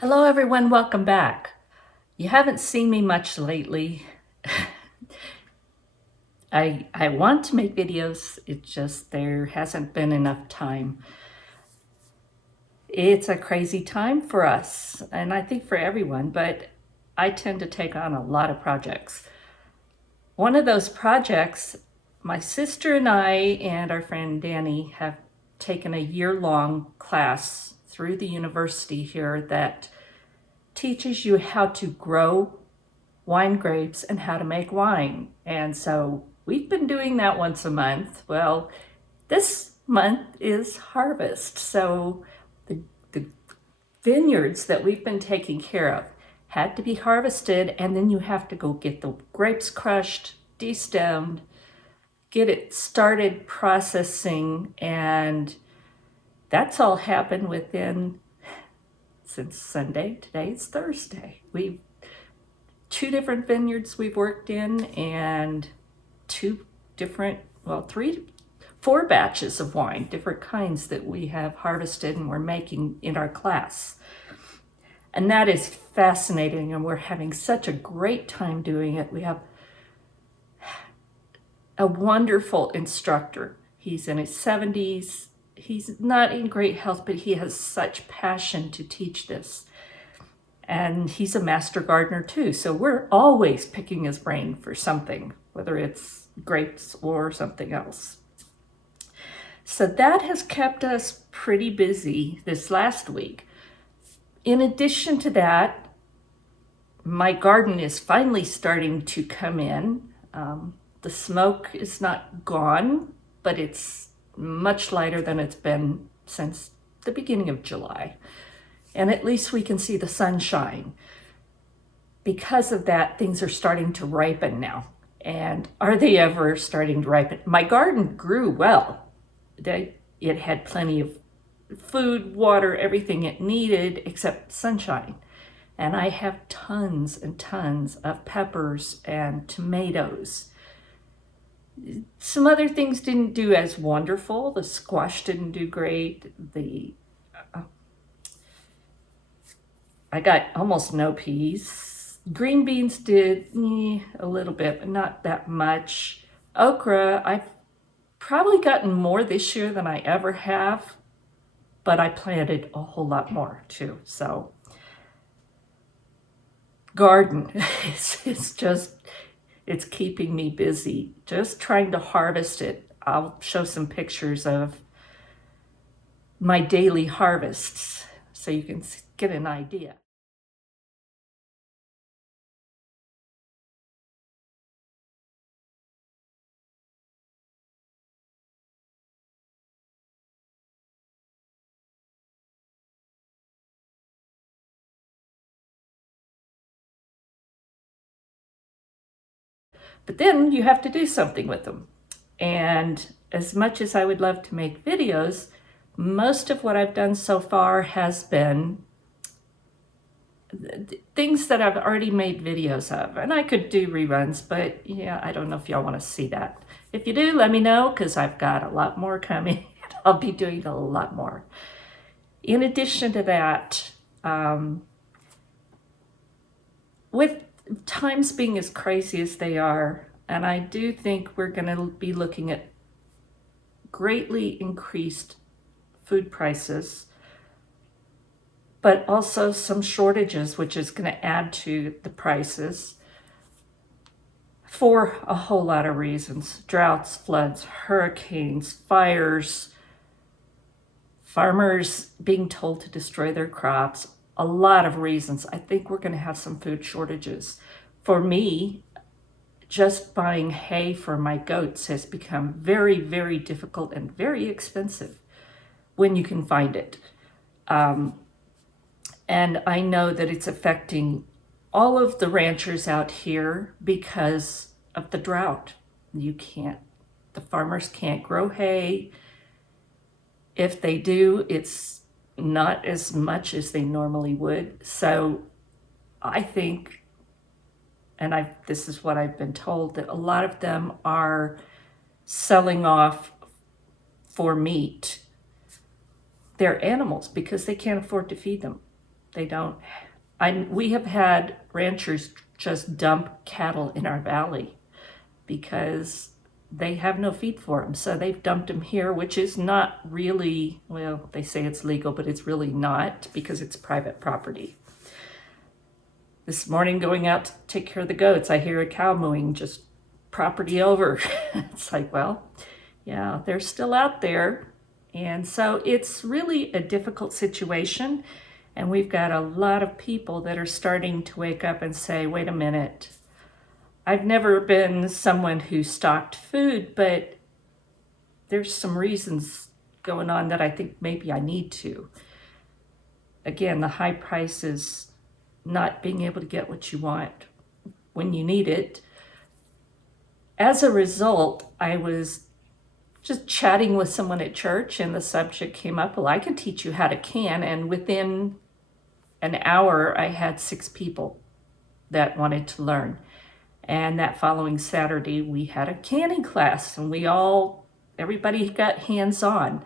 Hello everyone, welcome back. You haven't seen me much lately. I want to make videos, it's just there hasn't been enough time. It's a crazy time for us, and I think for everyone, but I tend to take on a lot of projects. One of those projects, my sister and I and our friend Danny have taken a year-long class through the university here that teaches you how to grow wine grapes and how to make wine. And so we've been doing that once a month. Well, this month is harvest. So the vineyards that we've been taking care of had to be harvested, and then you have to go get the grapes crushed, destemmed, get it started processing, and that's all happened within, since Sunday, today's Thursday. We've 2 different vineyards we've worked in, and 4 batches of wine, different kinds that we have harvested and we're making in our class. And that is fascinating, and we're having such a great time doing it. We have a wonderful instructor. He's in his 70s. He's not in great health, but he has such passion to teach this. And he's a master gardener too, so we're always picking his brain for something, whether it's grapes or something else. So that has kept us pretty busy this last week. In addition to that, my garden is finally starting to come in. The smoke is not gone, but it's much lighter than it's been since the beginning of July. And at least we can see the sunshine. Because of that, things are starting to ripen now. And are they ever starting to ripen? My garden grew well. It had plenty of food, water, everything it needed except sunshine. And I have tons and tons of peppers and tomatoes. Some other things didn't do as wonderful. The squash didn't do great. I got almost no peas. Green beans did a little bit, but not that much. Okra, I've probably gotten more this year than I ever have, but I planted a whole lot more too. So garden, it's keeping me busy, just trying to harvest it. I'll show some pictures of my daily harvests so you can get an idea. But then you have to do something with them. And as much as I would love to make videos, most of what I've done so far has been things that I've already made videos of. And I could do reruns, but yeah, I don't know if y'all want to see that. If you do, let me know, because I've got a lot more coming. I'll be doing a lot more. In addition to that, with times being as crazy as they are, and I do think we're going to be looking at greatly increased food prices, but also some shortages, which is going to add to the prices for a whole lot of reasons. Droughts, floods, hurricanes, fires, farmers being told to destroy their crops, a lot of reasons. I think we're going to have some food shortages. For me, just buying hay for my goats has become very, very difficult and very expensive when you can find it. And I know that it's affecting all of the ranchers out here because of the drought. The farmers can't grow hay. If they do, it's not as much as they normally would. So I think, and this is what I've been told, that a lot of them are selling off for meat their animals because they can't afford to feed them. They don't. We have had ranchers just dump cattle in our valley because they have no feed for them. So they've dumped them here, which is not really, well, they say it's legal, but it's really not because it's private property. This morning going out to take care of the goats, I hear a cow mooing just property over. It's like, well, yeah, they're still out there. And so it's really a difficult situation. And we've got a lot of people that are starting to wake up and say, wait a minute, I've never been someone who stocked food, but there's some reasons going on that I think maybe I need to. Again, the high prices, not being able to get what you want when you need it. As a result, I was just chatting with someone at church and the subject came up, well, I can teach you how to can. And within an hour, I had 6 people that wanted to learn. And that following Saturday, we had a canning class and everybody got hands-on.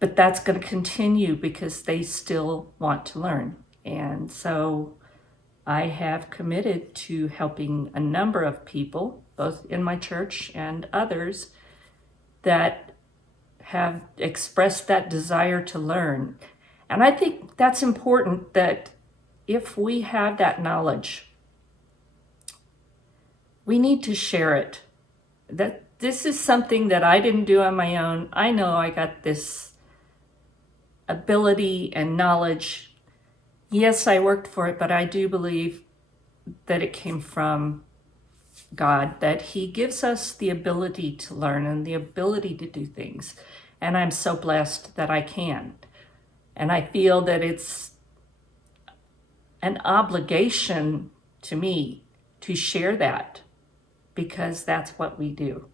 But that's going to continue because they still want to learn. And so I have committed to helping a number of people, both in my church and others, that have expressed that desire to learn. And I think that's important, that if we have that knowledge, we need to share it. That this is something that I didn't do on my own. I know I got this ability and knowledge. Yes, I worked for it, but I do believe that it came from God, that He gives us the ability to learn and the ability to do things. And I'm so blessed that I can. And I feel that it's an obligation to me to share that, because that's what we do.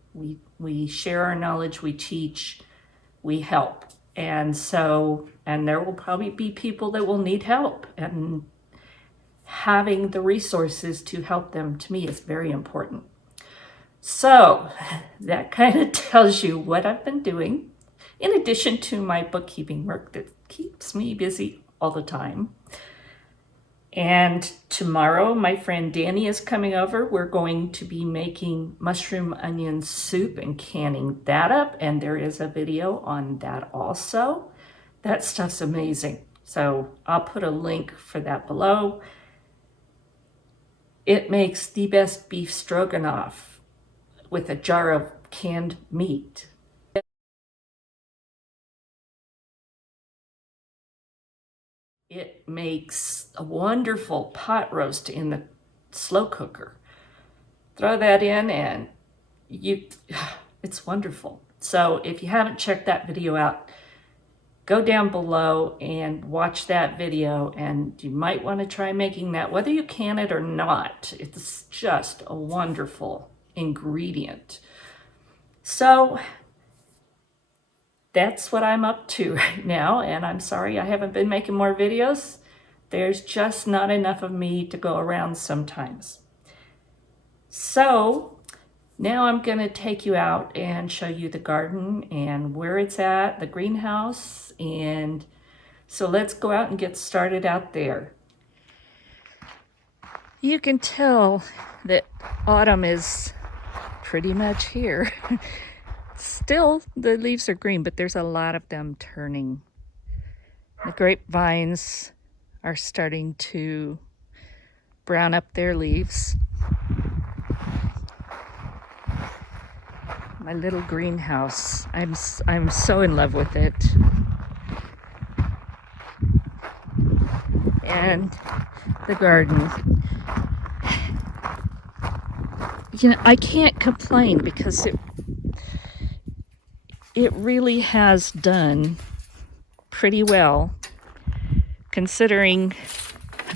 We share our knowledge, we teach, we help. And there will probably be people that will need help, and having the resources to help them, to me, is very important. So that kind of tells you what I've been doing, in addition to my bookkeeping work that keeps me busy all the time. And tomorrow, my friend Danny is coming over. We're going to be making mushroom onion soup and canning that up. And there is a video on that also. That stuff's amazing. So I'll put a link for that below. It makes the best beef stroganoff with a jar of canned meat. It makes a wonderful pot roast in the slow cooker. Throw that in and it's wonderful. So if you haven't checked that video out, go down below and watch that video, and you might want to try making that, whether you can it or not. It's just a wonderful ingredient. So that's what I'm up to right now, and I'm sorry I haven't been making more videos. There's just not enough of me to go around sometimes. So now I'm going to take you out and show you the garden and where it's at, the greenhouse, and so let's go out and get started out there. You can tell that autumn is pretty much here. Still, the leaves are green, but there's a lot of them turning. The grapevines are starting to brown up their leaves. My little greenhouse, I'm so in love with it. And the garden. You know, I can't complain because it really has done pretty well, considering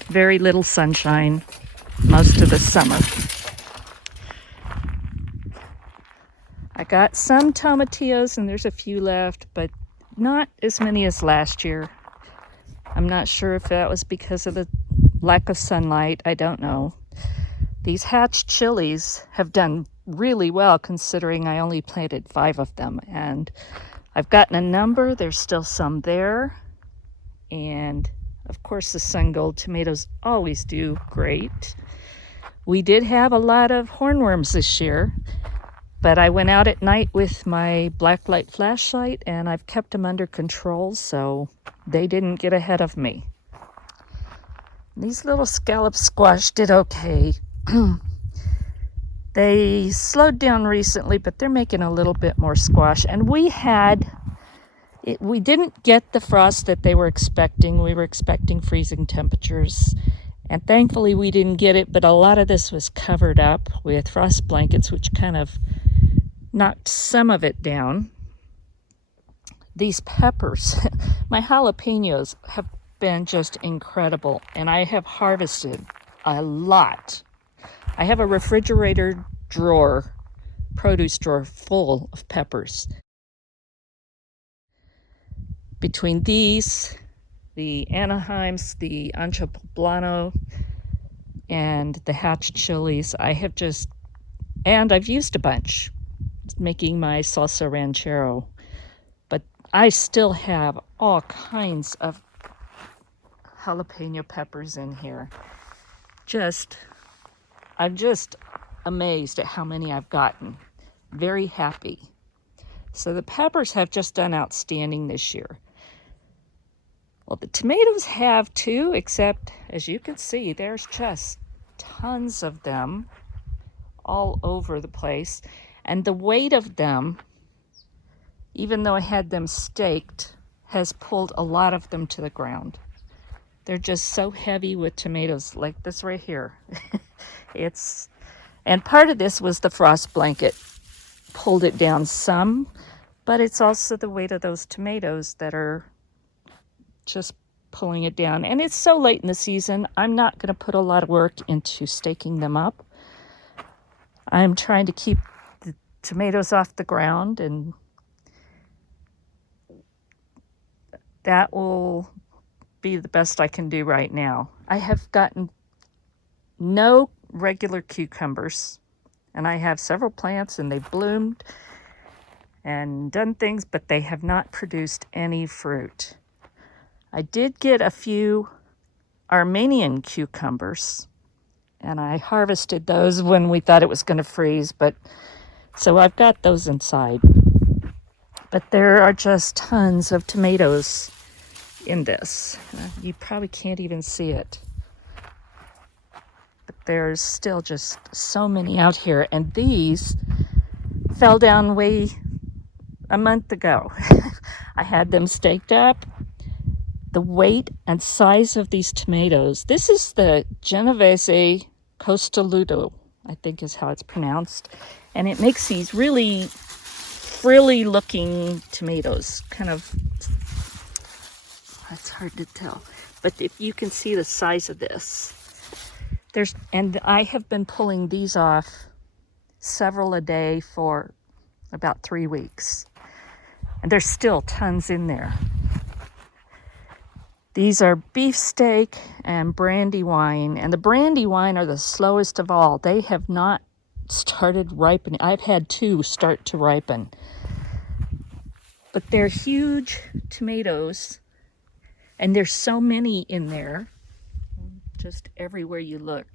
very little sunshine most of the summer. I got some tomatillos and there's a few left, but not as many as last year. I'm not sure if that was because of the lack of sunlight. I don't know. These hatch chilies have done really well, considering I only planted 5 of them, and I've gotten a number. There's still some there, and Of course, the sun gold tomatoes always do great. We did have a lot of hornworms this year, but I went out at night with my blacklight flashlight and I've kept them under control, so they didn't get ahead of me. These little scallop squash did okay. They slowed down recently, but they're making a little bit more squash. And we didn't get the frost that they were expecting. We were expecting freezing temperatures. And thankfully we didn't get it, but a lot of this was covered up with frost blankets, which kind of knocked some of it down. These peppers, my jalapenos, have been just incredible, and I have harvested a lot. I have a refrigerator drawer, produce drawer, full of peppers. Between these, the Anaheims, the Ancho Poblano, and the hatch chilies, I've used a bunch making my salsa ranchero, but I still have all kinds of jalapeno peppers in here. I'm just amazed at how many I've gotten. Very happy. So the peppers have just done outstanding this year. Well, the tomatoes have too, except as you can see, there's just tons of them all over the place. And the weight of them, even though I had them staked, has pulled a lot of them to the ground. They're just so heavy with tomatoes, like this right here. And part of this was the frost blanket pulled it down some, but it's also the weight of those tomatoes that are just pulling it down. And it's so late in the season, I'm not going to put a lot of work into staking them up. I'm trying to keep the tomatoes off the ground, and that will be the best I can do right now. I have gotten no regular cucumbers, and I have several plants and they've bloomed and done things, but they have not produced any fruit. I did get a few Armenian cucumbers, and I harvested those when we thought it was going to freeze, but so I've got those inside. But there are just tons of tomatoes in this. You probably can't even see it. But there's still just so many out here, and these fell down way a month ago. I had them staked up. The weight and size of these tomatoes. This is the Genovese Costaludo, I think is how it's pronounced. And it makes these really frilly looking tomatoes. Kind of, it's hard to tell. But if you can see the size of this. And I have been pulling these off several a day for about 3 weeks. And there's still tons in there. These are beefsteak and brandywine, and the brandywine are the slowest of all. They have not started ripening. I've had 2 start to ripen. But they're huge tomatoes, and there's so many in there, just everywhere you look.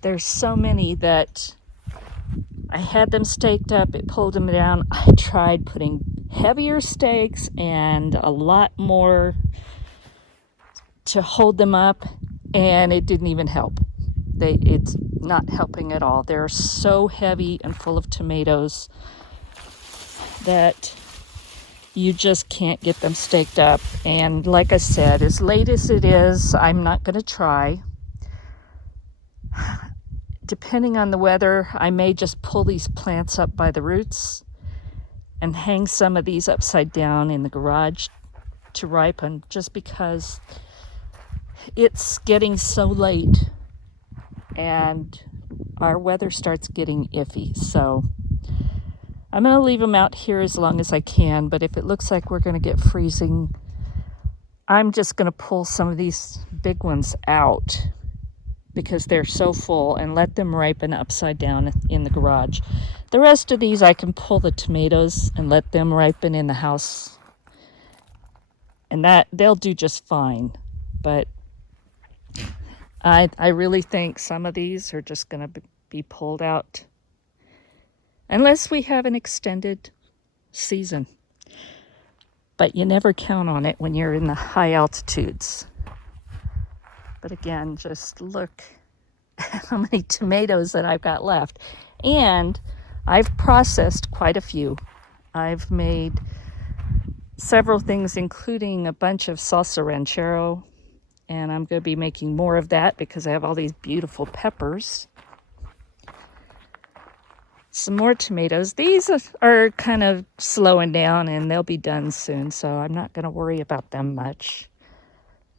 There's so many that I had them staked up, it pulled them down. I tried putting heavier stakes and a lot more to hold them up, and it didn't even help. It's not helping at all. They're so heavy and full of tomatoes that you just can't get them staked up. And like I said, as late as it is, I'm not going to try. Depending on the weather, I may just pull these plants up by the roots and hang some of these upside down in the garage to ripen, just because it's getting so late and our weather starts getting iffy. So I'm going to leave them out here as long as I can, but if it looks like we're going to get freezing, I'm just going to pull some of these big ones out because they're so full and let them ripen upside down in the garage. The rest of these, I can pull the tomatoes and let them ripen in the house And that they'll do just fine. But I really think some of these are just going to be pulled out unless we have an extended season. But you never count on it when you're in the high altitudes. But again, just look at how many tomatoes that I've got left. And I've processed quite a few. I've made several things, including a bunch of salsa ranchero. And I'm going to be making more of that because I have all these beautiful peppers. Some more tomatoes. These are kind of slowing down and they'll be done soon, so I'm not going to worry about them much.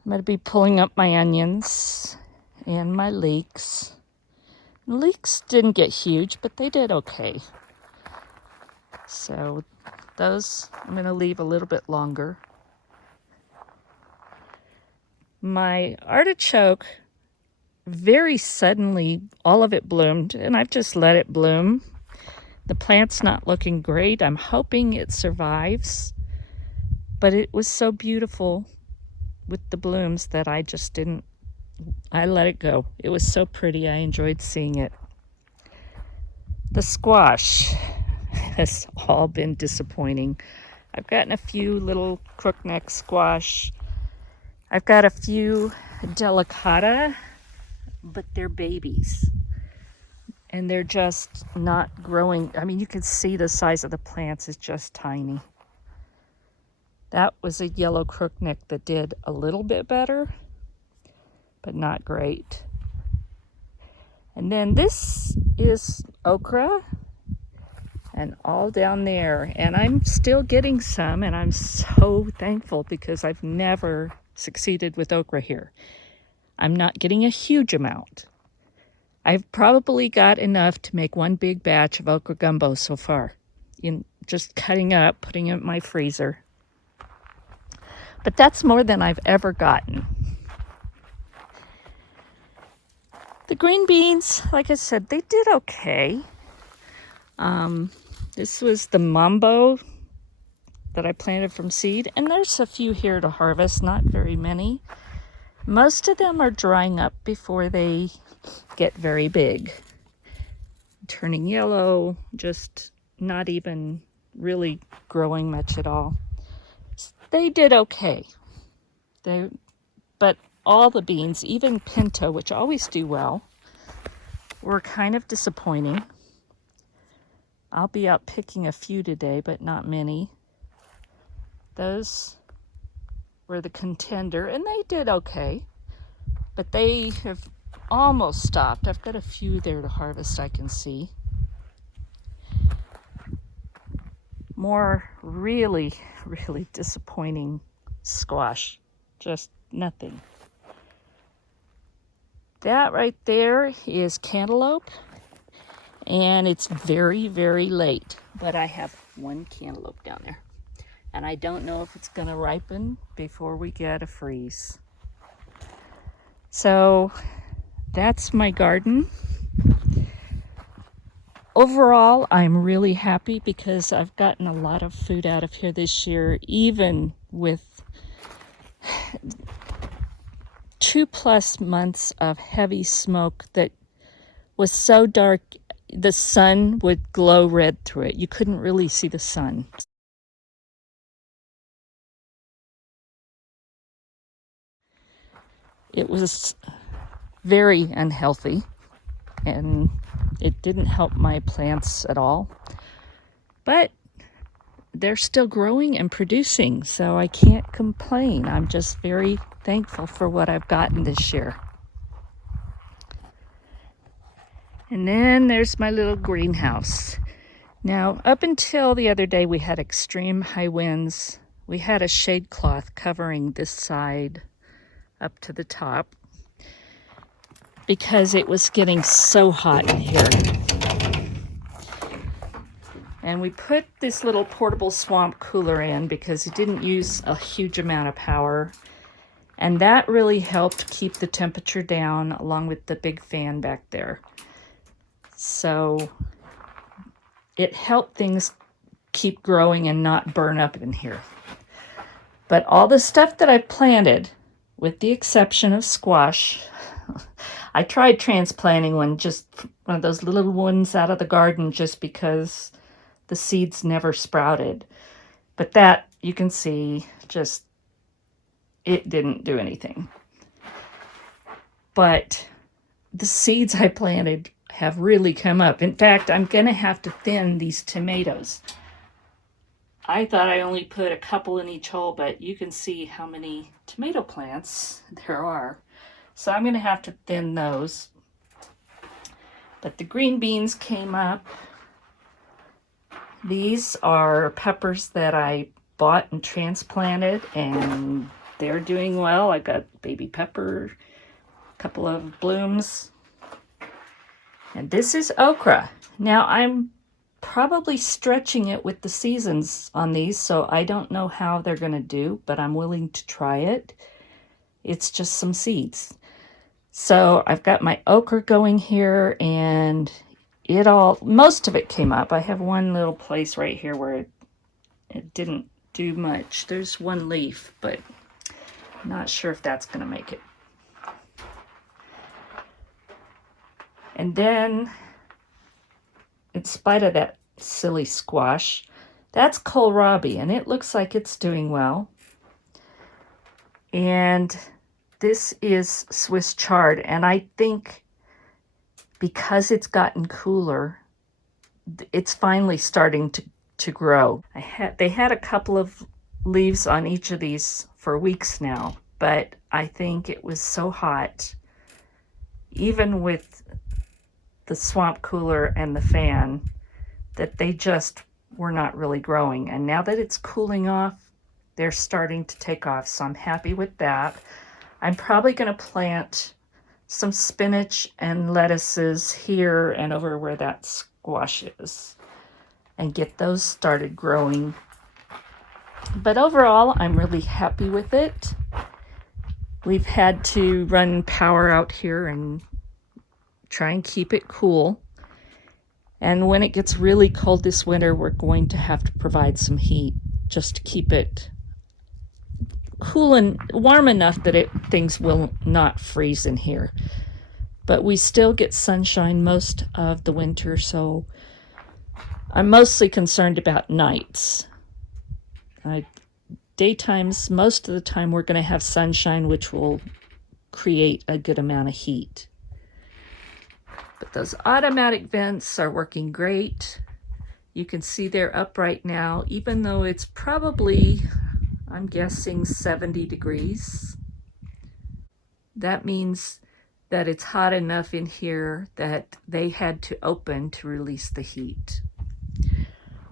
I'm going to be pulling up my onions and my leeks. The leeks didn't get huge, but they did okay. So those I'm going to leave a little bit longer. My artichoke, very suddenly, all of it bloomed, and I've just let it bloom. The plant's not looking great. I'm hoping it survives, but it was so beautiful with the blooms that I let it go. It was so pretty. I enjoyed seeing it. The squash has all been disappointing. I've gotten a few little crookneck squash. I've got a few delicata, but they're babies. And they're just not growing. I mean, you can see the size of the plants is just tiny. That was a yellow crookneck that did a little bit better, but not great. And then this is okra, and all down there. And I'm still getting some, and I'm so thankful because I've never succeeded with okra here. I'm not getting a huge amount. I've probably got enough to make one big batch of okra gumbo so far, in just cutting up, putting it in my freezer. But that's more than I've ever gotten. The green beans, like I said, they did okay. This was the mambo that I planted from seed, and there's a few here to harvest, not very many. Most of them are drying up before they get very big, turning yellow, just not even really growing much at all. They did okay. But all the beans, even pinto, which always do well, were kind of disappointing. I'll be out picking a few today, but not many. Those were the contender, and they did okay, but they have almost stopped. I've got a few there to harvest, I can see. More really, really disappointing squash. Just nothing. That right there is cantaloupe, and it's very, very late, but I have one cantaloupe down there, and I don't know if it's going to ripen before we get a freeze. So that's my garden. Overall, I'm really happy because I've gotten a lot of food out of here this year, even with 2+ months of heavy smoke that was so dark, the sun would glow red through it. You couldn't really see the sun. It was very unhealthy, and it didn't help my plants at all. But they're still growing and producing, so I can't complain. I'm just very thankful for what I've gotten this year. And then there's my little greenhouse. Now, up until the other day, we had extreme high winds. We had a shade cloth covering this side up to the top because it was getting so hot in here. And we put this little portable swamp cooler in because it didn't use a huge amount of power. And that really helped keep the temperature down along with the big fan back there. So it helped things keep growing and not burn up in here. But all the stuff that I planted, with the exception of squash, I tried transplanting one of those little ones out of the garden just because the seeds never sprouted. But that, you can see, just, it didn't do anything. But the seeds I planted have really come up. In fact, I'm going to have to thin these tomatoes. I thought I only put a couple in each hole, but you can see how many tomato plants there are. So I'm going to have to thin those. But the green beans came up. These are peppers that I bought and transplanted, and they're doing well. I got baby pepper, a couple of blooms. And this is okra. Now I'm probably stretching it with the seasons on these, so I don't know how they're going to do, but I'm willing to try it. It's just some seeds. So I've got my okra going here, and most of it came up. I have one little place right here where it didn't do much. There's one leaf, but I'm not sure if that's going to make it. And then, in spite of that silly squash, that's kohlrabi, and it looks like it's doing well. And this is Swiss chard, and I think because it's gotten cooler, it's finally starting to grow. They had a couple of leaves on each of these for weeks now, but I think it was so hot, even with the swamp cooler and the fan, that they just were not really growing. And now that it's cooling off, they're starting to take off. So I'm happy with that. I'm probably going to plant some spinach and lettuces here and over where that squash is and get those started growing. But overall, I'm really happy with it. We've had to run power out here and try and keep it cool. And when it gets really cold this winter, we're going to have to provide some heat just to keep it cool and warm enough that things will not freeze in here. But we still get sunshine most of the winter, so I'm mostly concerned about nights. Daytimes, most of the time we're going to have sunshine, which will create a good amount of heat. But those automatic vents are working great. You can see they're up right now, even though it's probably, I'm guessing, 70 degrees. That means that it's hot enough in here that they had to open to release the heat.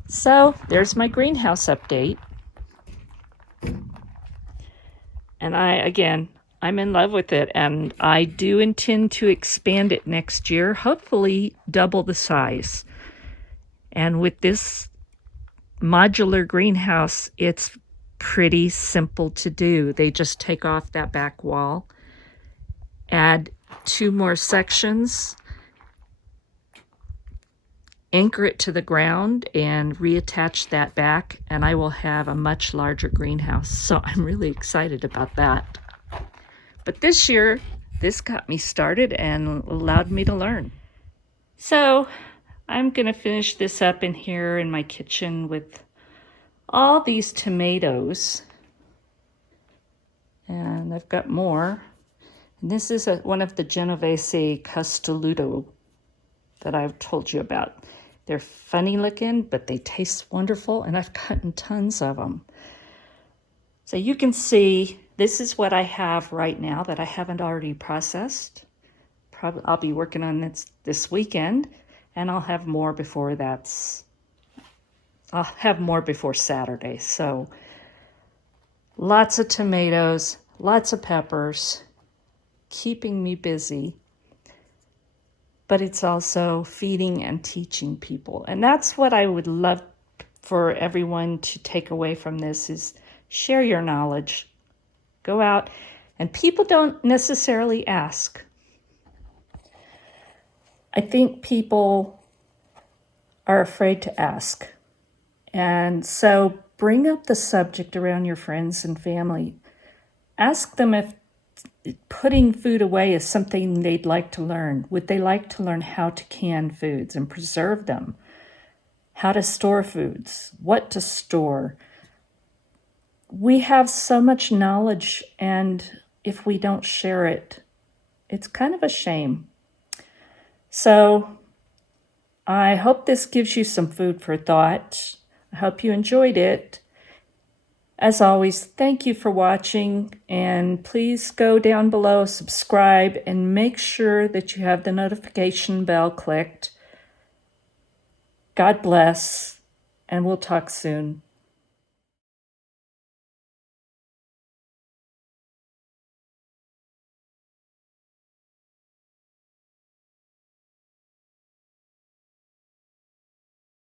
So there's my greenhouse update. And I'm in love with it, and I do intend to expand it next year, hopefully double the size. And with this modular greenhouse, it's pretty simple to do. They just take off that back wall, add 2 more sections, anchor it to the ground, and reattach that back, and I will have a much larger greenhouse. So I'm really excited about that. But this year, this got me started and allowed me to learn. So I'm going to finish this up in here in my kitchen with all these tomatoes. And I've got more. And this is one of the Genovese Castelluto that I've told you about. They're funny looking, but they taste wonderful, and I've gotten tons of them. So you can see this is what I have right now that I haven't already processed. Probably I'll be working on this weekend, and I'll have more before Saturday. So lots of tomatoes, lots of peppers, keeping me busy. But it's also feeding and teaching people. And that's what I would love for everyone to take away from this is share your knowledge. Go out, and people don't necessarily ask. I think people are afraid to ask. And so bring up the subject around your friends and family. Ask them if putting food away is something they'd like to learn. Would they like to learn how to can foods and preserve them? How to store foods, what to store. We have so much knowledge, and if we don't share it, it's kind of a shame. So I hope this gives you some food for thought. I hope you enjoyed it. As always, thank you for watching, and please go down below, subscribe, and make sure that you have the notification bell clicked. God bless, and we'll talk soon.